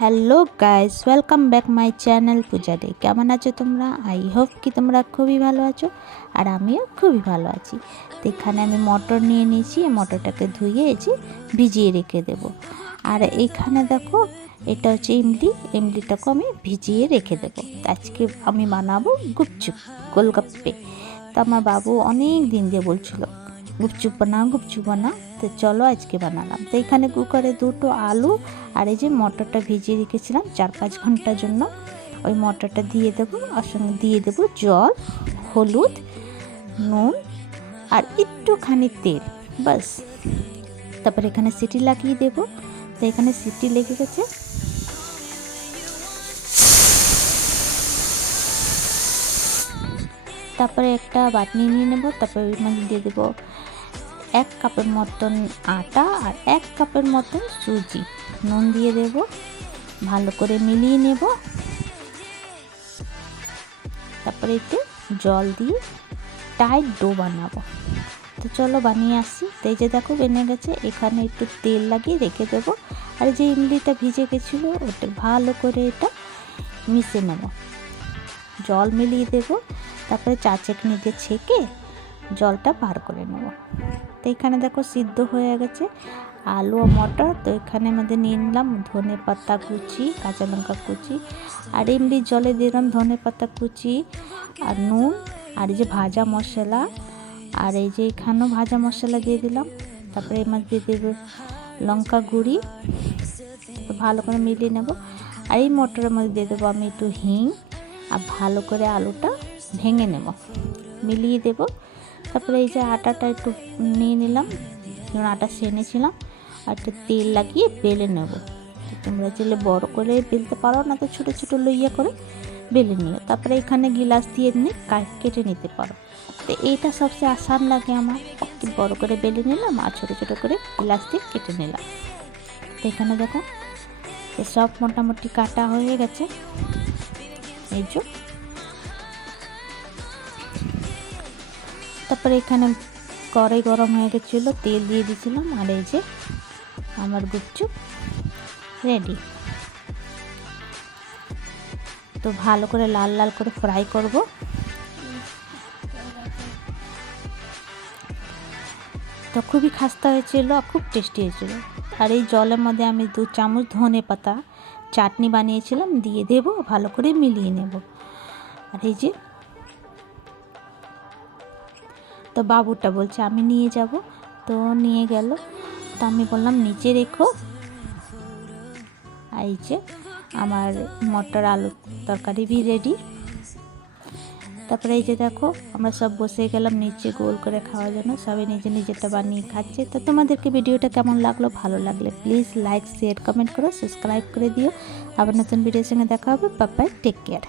Hello guys, welcome back my channel Puja day. কেমন আছো তোমরা? আই হোপ কি তোমরা খুবই ভালো আছো, আর আমিও খুবই ভালো আছি। তো এখানে আমি মটর নিয়ে নিয়েছি, মটরটাকে ধুয়ে ভিজিয়ে রেখে দেব। আর এইখানে দেখো, এটা হচ্ছে ইমলিটাকে আমি ভিজিয়ে রেখে দেবো। আজকে আমি বানাবো গুপচুপ, গোলগাপ্পে। তো আমার বাবু অনেক দিন দিয়ে বলছিল গুপচুপ বানাও। তো চলো আজকে বানালাম। তো এখানে কুকারে দুটো আলু আর এই যে মটরটা ভিজিয়ে রেখেছিলাম 4-5 ঘন্টার জন্য, ওই মটরটা দিয়ে দেবো। আর সঙ্গে দিয়ে দেবো জল, হলুদ, নুন আর একটুখানি তেল, বাস। তারপর এখানে সিটি লাগিয়ে দেবো। তো এখানে সিটি লেগে গেছে। তারপরে একটা বাটনি নিয়ে নেব। তারপরে ওর মধ্যে দিয়ে দেবো 1 কাপের মতন আটা আর 1 কাপের মতন সুজি। নুন দিয়ে দেব, ভালো করে মিলিয়ে নেব। তারপরে একটু জল দিয়ে টাইট ডো বানাবো। তো চলো বানিয়ে আসছি। তো এই যে দেখো বেনে গেছে। এখানে একটু তেল লাগিয়ে রেখে দেবো। আর যে ইমলিটা ভিজে গেছিলো ওটা ভালো করে এটা মিশে নেব। জল মিলিয়ে দেব। তারপরে চা চাকনি দিয়ে ছেঁকে জলটা বার করে নেব। তো এখানে দেখো সিদ্ধ হয়ে গেছে আলু ও মটর। তো এখানে মধ্যে নিয়ে নিলাম ধনে পাতা কুচি, কাঁচা লঙ্কা কুচি, আর এমনি জলে দিলাম ধনে পাতা কুচি আর নুন, আর এই যে ভাজা মশলা, আর এই যে এখানেও ভাজা মশলা দিয়ে দিলাম। তারপরে এর মধ্যে দিয়ে দেবো লঙ্কা গুঁড়ি। তো ভালো করে মিলিয়ে নেব। আর এই মটরের মধ্যে দিয়ে দেবো আমি একটু হিং, আর ভালো করে আলুটা ভেঙে নেব, মিলিয়ে দেব। তারপরে এই যে আটাটা একটু নিয়ে নিলাম, আটা সেনেছিলাম, আর একটু তেল লাগিয়ে বেলে নেব। তোমরা চাইলে বড় করে বেলতে পারো, না তো ছোটো ছোটো লইয়া করে বেলে নিও। তারপরে এখানে গিলাস দিয়ে নিয়ে কেটে নিতে পারো। তো এইটা সবচেয়ে আসান লাগে আমার। বড় করে বেলে নিলাম আর ছোটো ছোটো করে গিলাস দিয়ে কেটে নিলাম। তো এখানে দেখো সব মোটামুটি কাটা হয়ে গেছে। এই যে তারপরে এখানে কড়াই গরম হয়ে গেছিলো, তেল দিয়ে দিয়েছিলাম। আর এই যে আমার গুপচুপ রেডি। তো ভালো করে লাল লাল করে ফ্রাই করব। তো খুবই খাস্তা হয়েছিল, খুব টেস্টি হয়েছিল। আর এই জলের মধ্যে আমি 2 চামচ ধনে পাতা চাটনি বানিয়েছিলাম দিয়ে দেব, ভালো করে মিলিয়ে নেব। আর এই যে তো বাবুটা বলছে আমি নিয়ে যাব, তো নিয়ে গেল। তো আমি বললাম নিচে রেখো। এই যে আমার মটর আলু তরকারি ভি রেডি। তারপরে এই যে দেখো আমরা সব বসে গেলাম নিচে গোল করে খাওয়ার জন্য, সবাই নিজে নিজেরটা বানিয়ে খাচ্ছে। তো তোমাদেরকে ভিডিওটা কেমন লাগলো? ভালো লাগলে প্লিজ লাইক, শেয়ার, কমেন্ট করো, সাবস্ক্রাইব করে দিও। আবার নতুন ভিডিওর সঙ্গে দেখা হবে। Bye bye, take care.